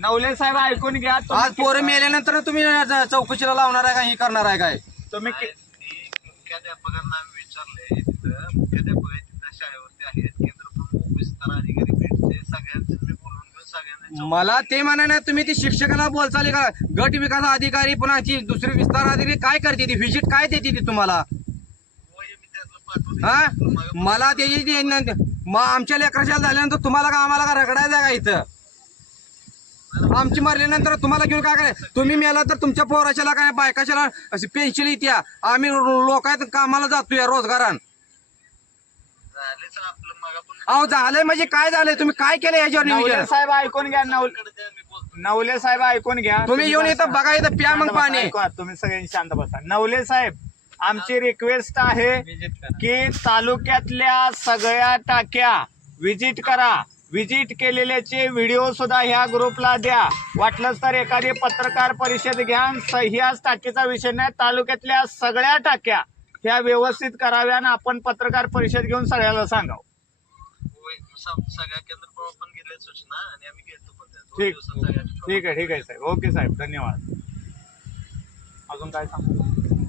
नवले साहेब ऐकून घ्या. आज पोरं मेल्यानंतर तुम्ही चौकशीला लावणार आहे का हे करणार आहे काय? तुम्ही मुख्याध्यापकांना विचारले, तिथं मुख्याध्यापक आहेत, तिथं शाळेवरती आहेत, केंद्र प्रमुख विस्तार अधिकारी भेटते, सगळ्यांचे मी बोलून घेऊन सगळ्यांना मला ते म्हणा ना, तुम्ही ती शिक्षकाला बोलचाल का? गट विकास अधिकारी पुन्हा दुसरी विस्तार अधिकारी काय करते ती? व्हिजिट काय देते ती तुम्हाला? हा मला त्याची आमच्या लेकराच्या झाल्यानंतर तुम्हाला का आम्हाला का रगडायचं का इथं? आमची मारल्यानंतर तुम्हाला घेऊन काय करायचं? तुम्ही मेला तर तुमच्या पोराच्याला काय बायकाच्याला अशी पेन्शन येत्या. आम्ही लोकांत कामाला जातोय रोजगारान. अहो झालंय म्हणजे काय झालंय? तुम्ही काय केलं याच्यावर? नवले साहेब ऐकून घ्या. नवले साहेब ऐकून घ्या. तुम्ही येऊन इथं बघा, इथं प्या मग पाणी. तुम्ही सगळ्यांनी शांत बसा. नवले साहेब, आमची रिक्वेस्ट आहे की तालुक्यातल्या सगळ्या टाक्या व्हिजिट करा. व्हिजिट केलेल्याचे व्हिडिओ सुद्धा ह्या ग्रुपला द्या. वाटलंच तर एखादी पत्रकार परिषद घ्या. ह्याच टाकीचा विषय नाही, तालुक्यातल्या सगळ्या टाक्या ह्या व्यवस्थित कराव्या आणि आपण पत्रकार परिषद घेऊन सगळ्याला सांगावं. सगळ्या केंद्र प्रमुख गेले सूचना आणि आम्ही घेतो पण ठीक आहे साहेब. ओके साहेब, धन्यवाद. अजून काय सांगू?